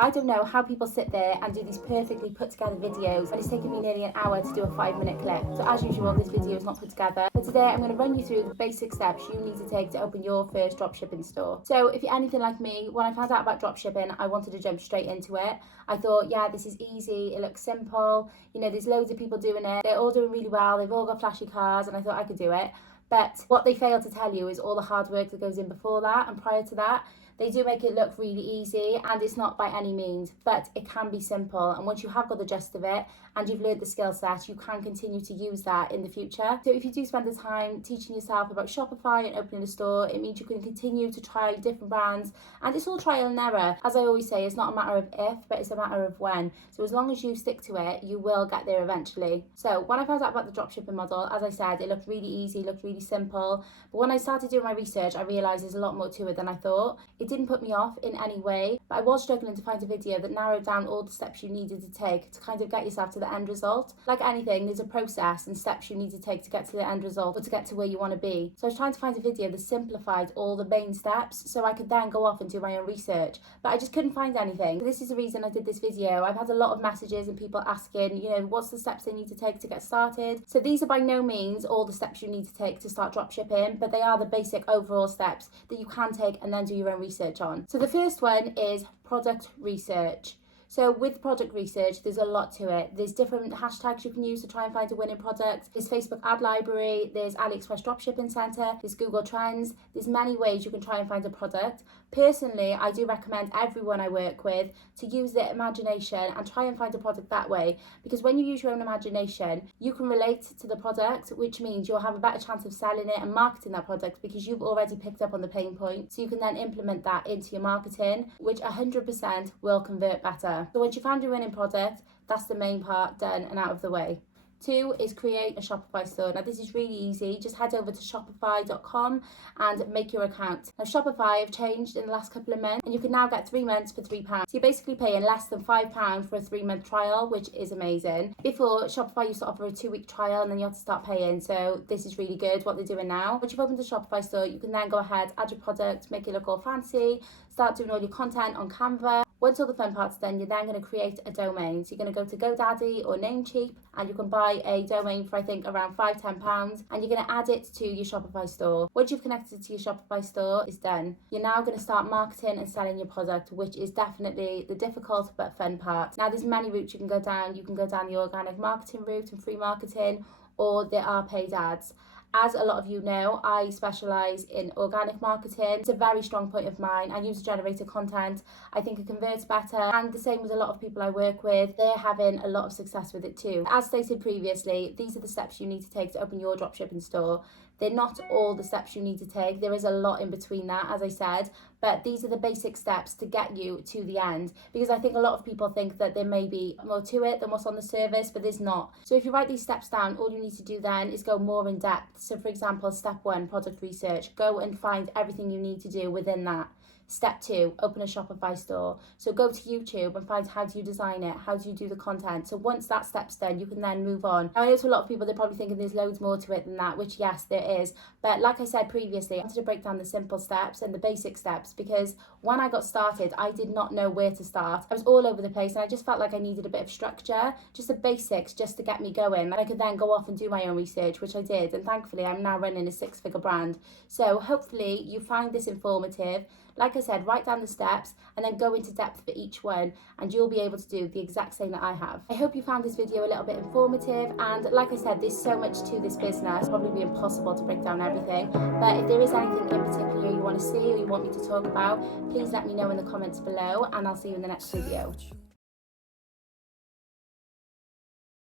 I don't know how people sit there and do these perfectly put together videos, and it's taken me nearly an hour to do a 5-minute clip. So as usual, this video is not put together, but today I'm going to run you through the basic steps you need to take to open your first dropshipping store. So if you're anything like me, when I found out about dropshipping, I wanted to jump straight into it. I thought, yeah, this is easy, it looks simple, you know, there's loads of people doing it, they're all doing really well, they've all got flashy cars, and I thought I could do it. But what they fail to tell you is all the hard work that goes in before that and prior to that. They do make it look really easy, and it's not by any means, but it can be simple. And once you have got the gist of it and you've learned the skill set, you can continue to use that in the future. So if you do spend the time teaching yourself about Shopify and opening a store, it means you can continue to try different brands, and it's all trial and error. As I always say, it's not a matter of if, but it's a matter of when. So as long as you stick to it, you will get there eventually. So when I found out about the dropshipping model, as I said, it looked really easy, looked really simple. But when I started doing my research, I realised there's a lot more to it than I thought. It didn't put me off in any way, but I was struggling to find a video that narrowed down all the steps you needed to take to kind of get yourself to the end result. Like anything, there's a process and steps you need to take to get to the end result or to get to where you want to be. So I was trying to find a video that simplified all the main steps so I could then go off and do my own research, but I just couldn't find anything. So this is the reason I did this video. I've had a lot of messages and people asking, you know, what's the steps they need to take to get started. So these are by no means all the steps you need to take to start dropshipping, but they are the basic overall steps that you can take and then do your own research on. So the first one is product research. So with product research, there's a lot to it. There's different hashtags you can use to try and find a winning product. There's Facebook ad library, there's AliExpress dropshipping center, there's Google Trends. There's many ways you can try and find a product. Personally, I do recommend everyone I work with to use their imagination and try and find a product that way, because when you use your own imagination, you can relate to the product, which means you'll have a better chance of selling it and marketing that product because you've already picked up on the pain point. So you can then implement that into your marketing, which 100% will convert better. So once you found your winning product, that's the main part done and out of the way. 2 is create a Shopify store. Now this is really easy. Just head over to shopify.com and make your account. Now Shopify have changed in the last couple of months, and you can now get 3 months for £3. So you're basically paying less than £5 for a 3-month trial, which is amazing. Before, Shopify used to offer a 2-week trial and then you had to start paying. So this is really good what they're doing now. Once you've opened a Shopify store, you can then go ahead, add your product, make it look all fancy, start doing all your content on Canva. Once all the fun part's done, you're then going to create a domain. So you're going to go to GoDaddy or Namecheap, and you can buy a domain for I think around £5-10, and you're going to add it to your Shopify store. Once you've connected to your Shopify store, it's done. You're now going to start marketing and selling your product, which is definitely the difficult but fun part. Now there's many routes you can go down. You can go down the organic marketing route and free marketing, or there are paid ads. As a lot of you know, I specialise in organic marketing. It's a very strong point of mine. I use generated content. I think it converts better, and the same with a lot of people I work with. They're having a lot of success with it too. As stated previously, these are the steps you need to take to open your dropshipping store. They're not all the steps you need to take. There is a lot in between that, as I said, but these are the basic steps to get you to the end, because I think a lot of people think that there may be more to it than what's on the surface, but there's not. So if you write these steps down, all you need to do then is go more in depth. So for example, step 1, product research. Go and find everything you need to do within that. Step 2, open a Shopify store. So go to YouTube and find how do you design it, how do you do the content. So once that step's done, you can then move on. Now I know to a lot of people, they're probably thinking there's loads more to it than that, which yes, there is. But like I said previously, I wanted to break down the simple steps and the basic steps, because when I got started, I did not know where to start. I was all over the place and I just felt like I needed a bit of structure, just the basics, just to get me going. And I could then go off and do my own research, which I did. And thankfully, I'm now running a 6-figure brand. So hopefully you find this informative. Like I said, write down the steps and then go into depth for each one, and you'll be able to do the exact same that I have. I hope you found this video a little bit informative, and like I said, there's so much to this business. It's probably be impossible to break down everything, but if there is anything in particular you want to see or you want me to talk about, please let me know in the comments below, and I'll see you in the next video.